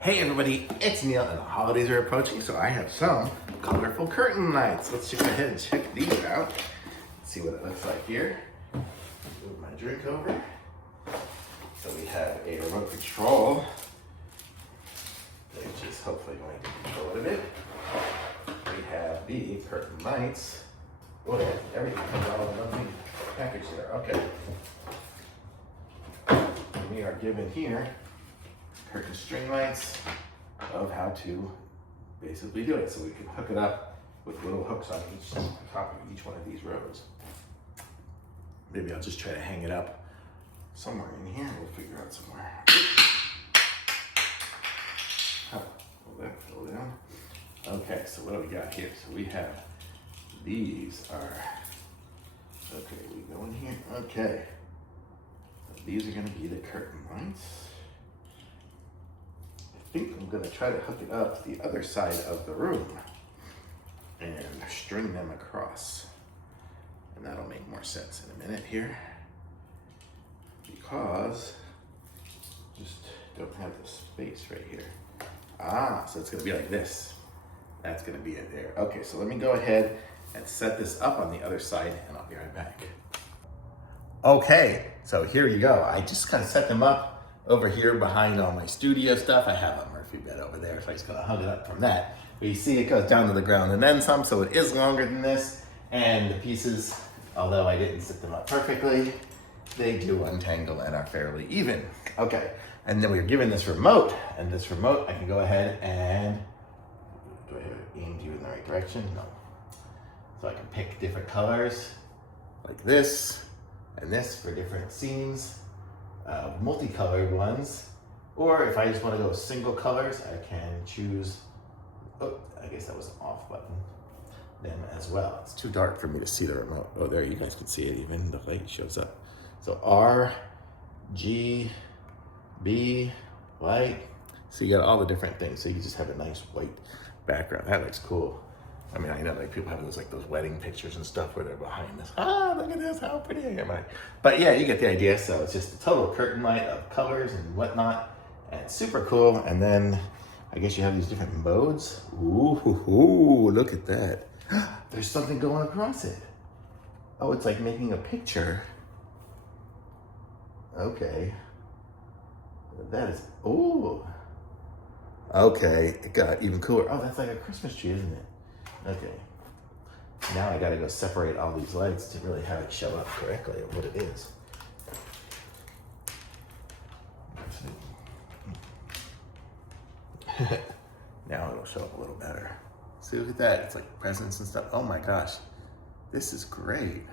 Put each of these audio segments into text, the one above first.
Hey everybody, it's Neil and the holidays are approaching, so I have some colorful curtain lights. Let's just go ahead and check these out. See what it looks like here. Move my drink over. So we have a remote control, which is hopefully going to control it a bit. We have the curtain lights. Oh yeah, everything comes out in one big package there. Okay. And we are given here curtain string lights of how to basically do it. So we can hook it up with little hooks on top of each one of these rows. Maybe I'll just try to hang it up somewhere in here. We'll figure out somewhere. Hold that, fill down. Okay, so what do we got here? So we have, these are, okay, we go in here. Okay, so these are gonna be the curtain lights. I think I'm gonna try to hook it up to the other side of the room and string them across. And that'll make more sense in a minute here, because just don't have the space right here. So it's gonna be like this. That's gonna be it there. Okay, so let me go ahead and set this up on the other side and I'll be right back. Okay, so here you go. I just kind of set them up over here behind all my studio stuff. I have a Murphy bed over there, so I just gotta hug it up from that. But you see it goes down to the ground and then some, so it is longer than this. And the pieces, although I didn't set them up perfectly, they do untangle and are fairly even. Okay, and then we're given this remote, and this remote I can go ahead and, do I have it aimed you in the right direction? No. So I can pick different colors, like this, and this for different scenes. Multicolored ones, or if I just want to go single colors, I can choose, oh, I guess that was an off button, them as well. It's too dark for me to see the remote. Oh, there, you guys can see it, even the light shows up. So R, G, B, light. So you got all the different things. So you just have a nice white background. That looks cool. I mean, I know like people have those wedding pictures and stuff where they're behind this. Look at this, how pretty I am. But yeah, you get the idea. So it's just a total curtain light of colors and whatnot, and it's super cool. And then I guess you have these different modes. Ooh, look at that. There's something going across it. Oh, it's like making a picture. Okay. That is, ooh. Okay, it got even cooler. Oh, that's like a Christmas tree, isn't it? Okay, now I gotta go separate all these lights to really have it show up correctly of what it is. Now it'll show up a little better. See, look at that, it's like presents and stuff. Oh my gosh, this is great.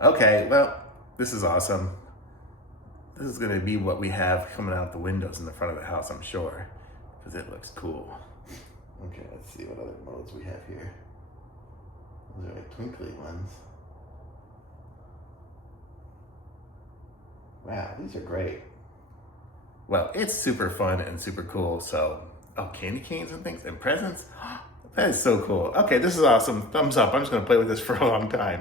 Okay, well, this is awesome. This is gonna be what we have coming out the windows in the front of the house, I'm sure, because it looks cool. Okay, let's see what other modes we have here. Those are like twinkly ones. Wow, these are great. Well, it's super fun and super cool. So, oh, candy canes and things and presents. That is so cool. Okay, this is awesome. Thumbs up. I'm just gonna play with this for a long time.